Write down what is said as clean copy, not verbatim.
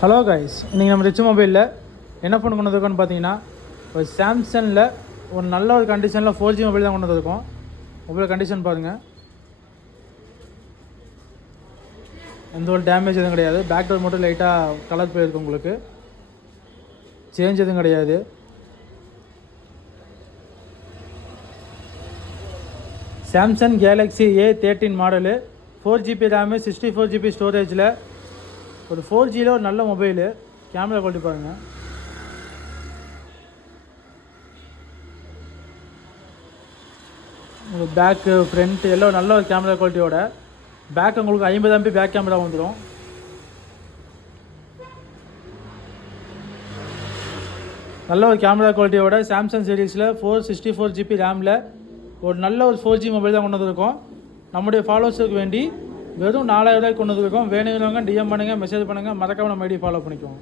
Hello guys, இன்றைக்கி நம்ம rich மொபைலில் என்ன ஃபோன் கொண்டு வந்திருக்கோன்னு பார்த்தீங்கன்னா, ஒரு சாம்சங்கில் ஒரு நல்ல ஒரு கண்டிஷனில் 4G மொபைல் தான் கொண்டு வந்திருக்கோம். மொபைல் கண்டிஷன் பாருங்கள், எந்த ஒரு டேமேஜ் எதுவும் கிடையாது. பேக் டோர் மட்டும் லைட்டாக கலர் போயிருக்கு, உங்களுக்கு சேஞ்ச் எதுவும் கிடையாது. Samsung Galaxy A13 model, 4GB RAM, 64GB ஸ்டோரேஜில் ஒரு 4Gயில் ஒரு நல்ல மொபைலு. கேமரா குவாலிட்டி பாருங்கள், உங்களுக்கு பேக்கு ஃப்ரண்ட் எல்லாம் நல்ல ஒரு கேமரா குவாலிட்டியோட. பேக் உங்களுக்கு 50 MP பேக் கேமரா வந்துடும். நல்ல ஒரு கேமரா குவாலிட்டியோட சாம்சங் சீரீஸில் 464GB ரேமில் ஒரு நல்ல ஒரு 4G மொபைல் தான் கொண்டு வந்திருக்கோம். நம்முடைய ஃபாலோவர்ஸுக்கு வேண்டி வெறும் 4000 ரூபாய்க்கு கொண்டு வந்திருக்கோம். வேணுங்கிறவங்க DM பண்ணுங்கள், மெசேஜ் பண்ணுங்கள், மறக்காமல் நம்ம ஐடி ஃபாலோ பண்ணிக்குவோம்.